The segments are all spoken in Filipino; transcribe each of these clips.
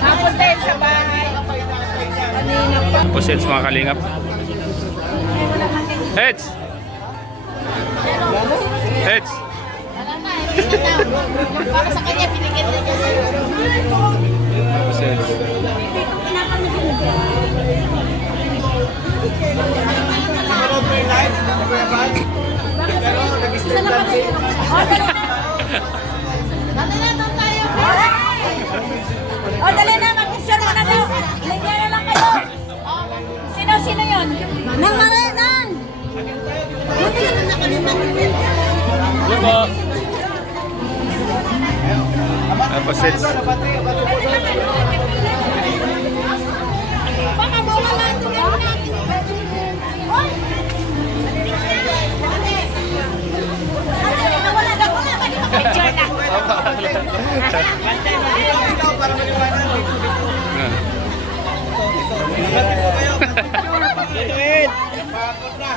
Napunta yun sa bahay. Kanina pa. Tapos Eds mga kalingap. Eds! Eds! Para sa kanya, binigyan na niya sa'yo. Tapos Eds. O, dali na, mag-picture mo na daw. Lagyan na lang kayo. Sino yun? Nang Marenang! Tapos Eds. Baka mawala lang ito natin. Hoy! Wala na, picture na. Para maliwanag dito. Pagod na.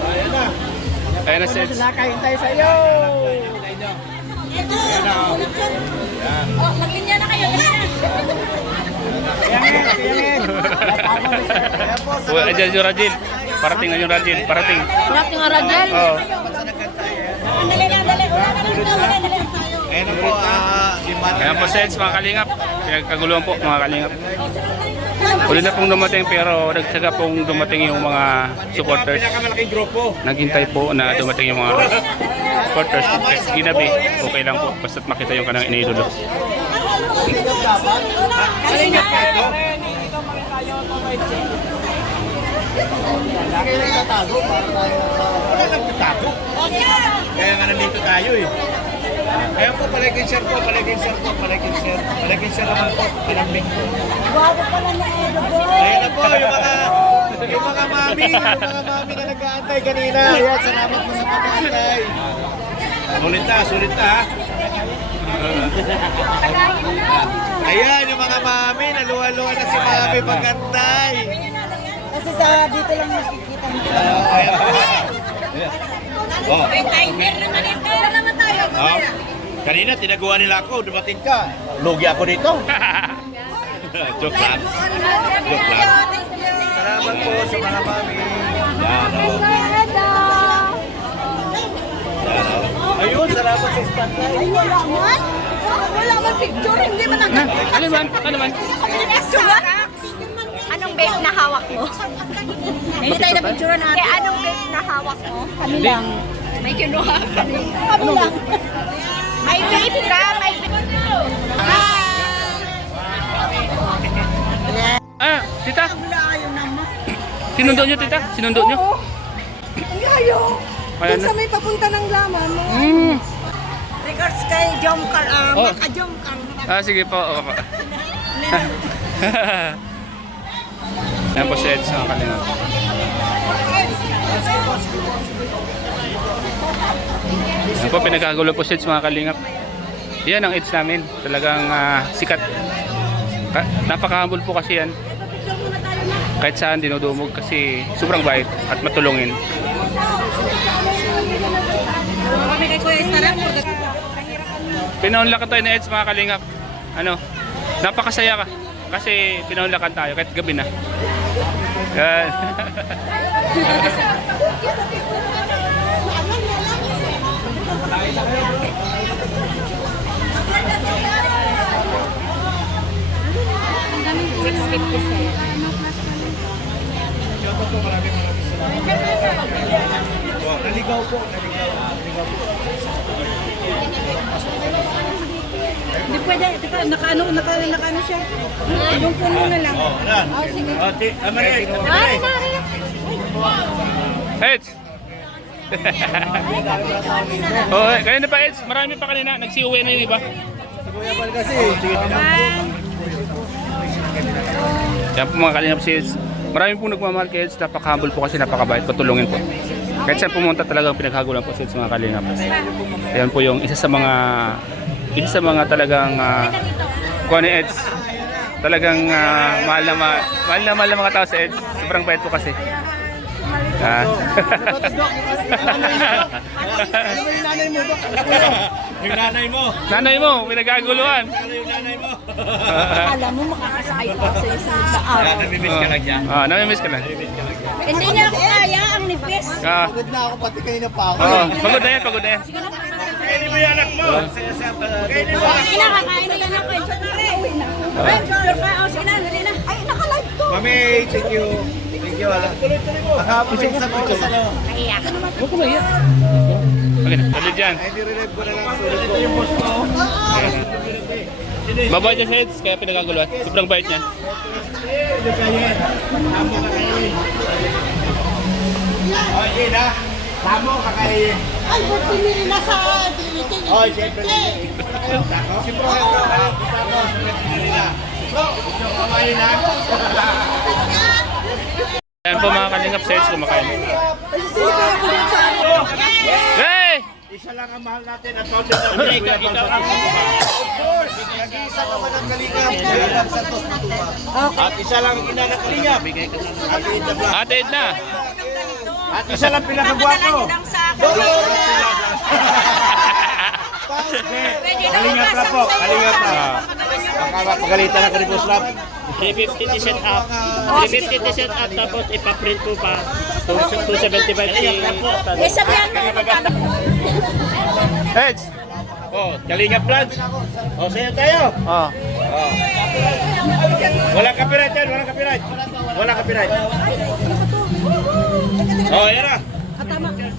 Ayan na. Ayan na si Eds. Nakahintay sa'yo. Ito! Ayan na. Oh, maglinya na kayo. Ayan yung Rajil. Parating na yung Rajil. Parating. Harap yung Rajel. Oo. Dali na, dali. Dali. Ayan na po. Ayan po si Eds mga kalingap. Pinagkaguluhan po mga kalingap. Uli na pong dumating pero nagtsaga pong dumating yung mga supporters. Pinakamalaking grupo. Naghintay po na dumating yung mga supporters. Ginabi, okay lang po. Basta't makita yung kanang iniidolo. Kalingap ka ito. Wala lang tatago. Kaya nga nandito tayo eh. Ayan po, palaging share po, palaging share po, palaging share. Palaging share naman po, pinambing po. Guwapo pala na Edo boy. Ayan na po, yung mga mami na nag-aantay kanina. Ayan, salamat po sa pag-aantay. Sulit na ha. Ayan, yung mga mami, naluwa-luwa na si mami pag-antay. Kasi sa dito lang nakikita mo. Ayan po. Oh. May timer naman ito. Naman tayo. Oh. Kanina, tinaguan nila ako, dumating ka. Lugi ako dito. Joke lang. Joke lang. Salamat po sa mga mami. Yan o. Yan o. Ayun, salamat sa spotlight. Ay, wala man. Wala man picture. Hindi man ang... Ano man? Ano man? Anong vape na hawak mo? Hindi tayo na picture natin. Kaya anong vape na hawak mo? Kami lang. May kinuha kami. Kami lang. May vape ka, may vape. Ah, tita. Layo naman. Sinundo nyo, tita? Sinundo nyo? Ang layo. Ayan Doon na. sa may papunta ng laman mo. Regards kay Jomcar. Oh. Maka Jomcar. Ah, sige po. Oo po. Ayan po si Eds mga kalingap. Ayan po, pinagkagulo po si Eds mga kalingap. Yan ang Eds namin. Talagang sikat. Napaka-humble po kasi yan. Kahit saan dinudumog kasi sobrang bait at matulungin. Kami kay Kuya Sarap. Pinaunlakan tayo na Eds mga kalingap. Ano? Napakasaya ka. Kasi pinaunlakan tayo kahit gabi na. Yan. Naligaw po. Hindi pwede. Teka, nakaano siya. Yung phone mo na lang. Oh, yan. Oh, sige. Amaris. Eds! Oh, kanina pa Eds, marami pa kanina. Nagsiuwi na yung iba. Kasi, sige. Yan po mga kalingap si Eds. Marami pong nagmamahal kay Eds. Napaka-humble po kasi napakabait. Patulungin po. Kahit saan pumunta talagang pinaghagulan po si Eds mga kalingap. Yan po yung isa sa mga talagang kuha ni Eds. Talagang mahal na mga tao si Eds. Sobrang bait po kasi. Ah. Ano ba yung nanay mo, Dok? Yung nanay mo. Nanay mo, pinagkaguluhan. Ano yung nanay mo? Alam mo, makakasakay pa ako sa isang daan. Namimiss ka lang dyan. Namimiss ka na. Hindi niya ako kaya, ang nipis. Pagod na ako, pati kanina pa ako. Pagod na yan, pagod na yan. Kainin mo yung anak mo. Kainin mo. Kakain na, kakain na lang ako. Uwi na. Ay, picture ka. O, sige na, dali na. Ay, nakalive to. Mami, thank you. Thank you, ala. Tuloy-tuloy mo. Nakapos yung sa picture. Naiyak. Huwag ko maiyak. Okay na, tuloy dyan. Ay, nire-rev ko na lang. Sulit ko yung boss mo. Mabait niya sa heads, kaya pinagkaguluhan. Sobrang bait niya. Ito kayin. Tamo kakainin. O, yun ha. Tamo kakainin. Ay, ba't pinili na sa diliting? O, siyempre. Siyempre, kumain na. Yan po mga kalingap sa heads, kumakain. Hey! Isa lang ang mahal natin at founder ng Kalingap. Of course, nag-iisa naman ang Kalingap. Kalingap Santos Matuma. At isa lang ang ina ng Kalingap. At Edna Blanc. Ate Edna! At isa lang pinakagwapo. Kalingap na po. Kalingap na. Baka pagalitan ako ni Boss Rap. 350 set up. 350 set up tapos ipaprint ko pa. 275 Eh, sabihan mo yung magkano. Heads! Oh, Kalingap Blanc. Oh, sa'yo tayo. Oh. Oh. Walang copyright yan, walang copyright. Walang copyright. Oh, yan na. Tama. 1, 2,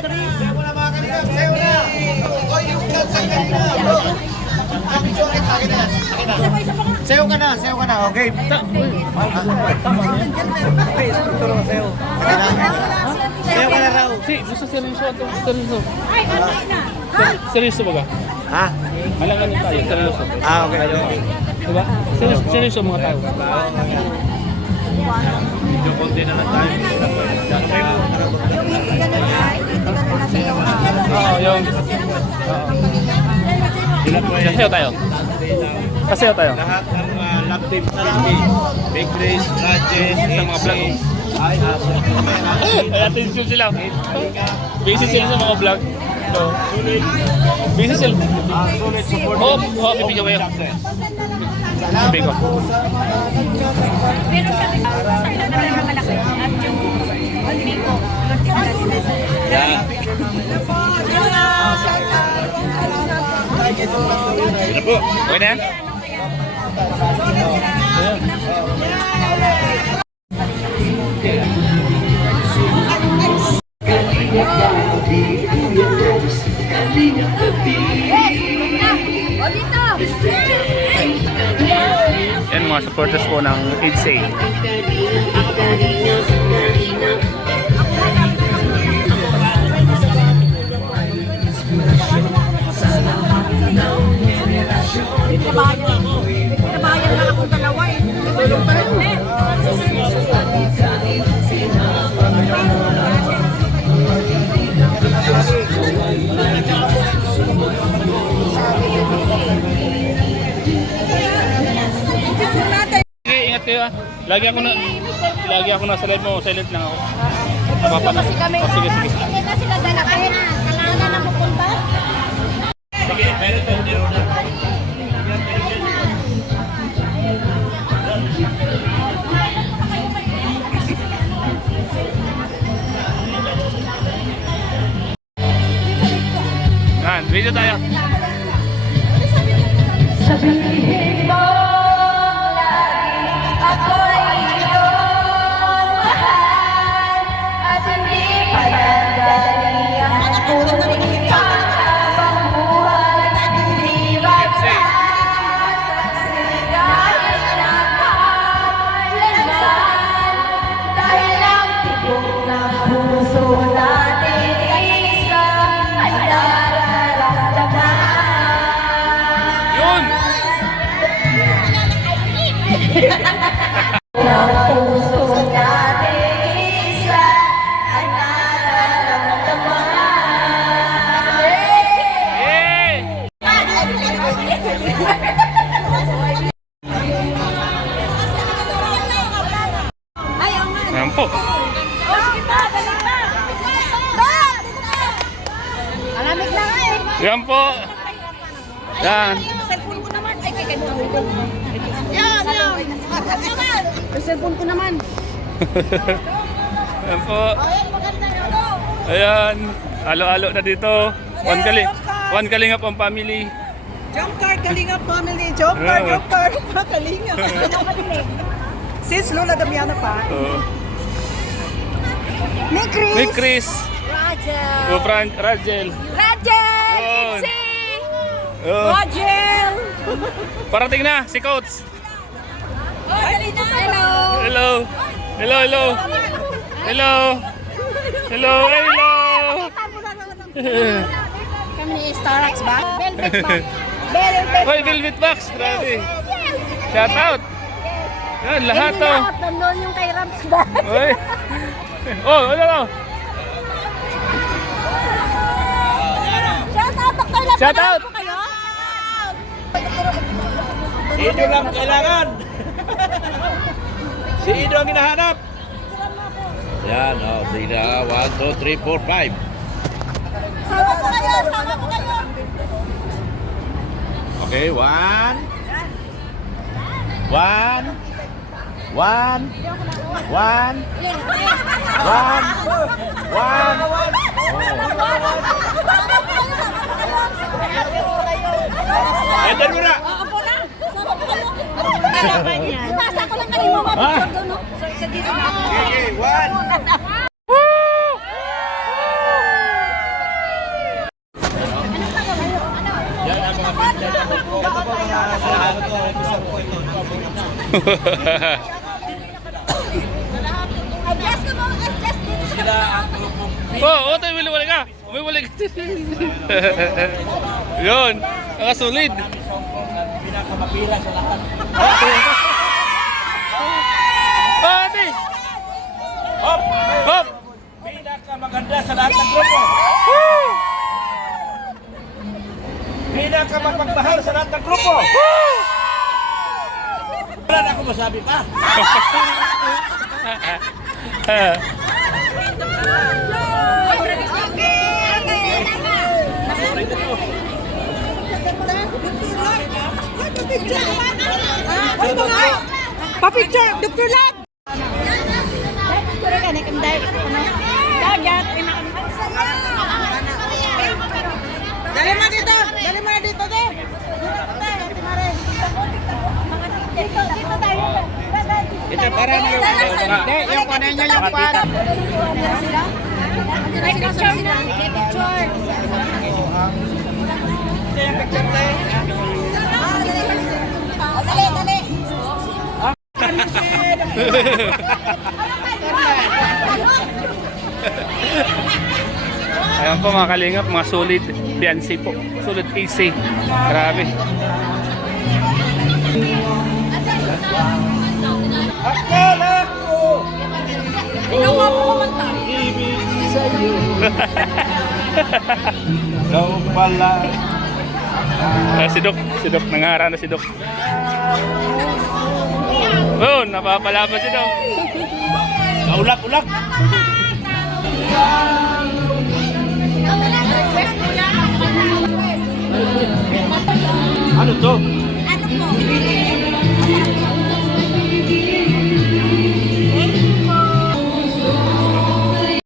3. Sayo mo na mga Kalingap, sayo na. Oh, yung vlog sa Kalingap. Sayo ka na, okay. Sayo ka na raw. Si, gusto seryoso ito. Seryoso. Ay, antay na. Seryoso ba ka? Ha? Malanganin tayo, seryoso. Okay. Diba? Seryoso mga tao. Medyo konti na lang tayo. Oo, yung... Kasayaw tayo. Kasayaw tayo. Lahat ng lab team sa Rizky. Big Grace, Rajes, Sa mga vlog. Ay, Ay, attention sila. Busy sila sa mga vlog. So, busy sila. sulit support. Oo, bibigyan kayo. Sabi ko. Pero sabi ko, sa ila na lang malaki. At yung Biko. Yan. Ano po? Okay na yan? Yan mga supporters po ng IDSA. Nabayan na akong dalawa eh. Tulong pa rin eh. Sige, ingat kayo ah. Lagi ako nasa live mo, silent lang ako. Napapanood. Oh, sige. Hindi na sila dala kayo na. Kailangan na pupunta. Sige, meron tayo dito na. Yan, video tayo. Sabihin mo lagi ako'y iyong mahal at hindi panandali ang muling habang buhay libat sa sigayan ng kailanman dahil ang tibok ng puso natin isa ay nararamdaman. Yun! Ang puso natin isa ay nararamdaman. Yay! Ayaw nga. Ayan po. Yan po. Yan. Cellphone ko naman. Ay, kay ganito. Yan, yan. Yung cellphone ko naman. Yan po. Ayan. Alo-alo na dito. One Kalingap ang family. Jump car, Kalingap family. Jump car, Kalingap. Sis Lola Damiana pa. May Chris. Ni Chris. Rajel. Rajel. Rajel. Yun. Itzy. Oh. Rajel. Parating na si Coach. Oh, dali na. Hello. Hello. Hello, hello. Hello. Hello, hello. Kami ni Starbucks ba? Velvet box. Velvet. Hoy, Velvet Box. Grabe. Shout out. Yan, lahat to. Nandun yung kay Rams ba? Hoy. Oh, ano? Shout out kay Rams. Shout out. Kayo? Ido lang kailangan. Si Ido ang hinahanap. Yan, oh, sige na. 1, 2, 3, 4, 5. Sama ko kayo. Sama ko kayo. Okay, 1. 1. 1. 1. 1. 1. Ito mo na. Opo na. Sama ko kayo. Ipasa ko lang kanino mapicture doon. No? Sa dito na. Okay, 1. Yan ang mga pinagdala ko. Adjust ka mo. Adjust dito. Sila ang grupong Oh, tayo wala ka. May wala ka. Yun, nakasulid. pinakamapila sa lahat. Ate! Hop! Hop! Pinakamaganda sa lahat ng grupo. Pinakamapagmahal sa lahat ng grupo. Wala na ako masabi pa. Pa-picture, Dr. Lab! Dali mo dito! Dali mo na dito, de! Dito tayo. Ito para na yung Hindi, yung kunin nyo yung kwan. May picture na. May picture. Dali, dali. Ayan po mga kalingap, mga solid Beyonce po. Solid AC. Grabe. akala ko Ginawa mo kumanta. ibig sa'yo. Ikaw pala. Si Doc, nangara na si Doc. Oh, napapalaban si Doc. Ulak-ulak. Ano to?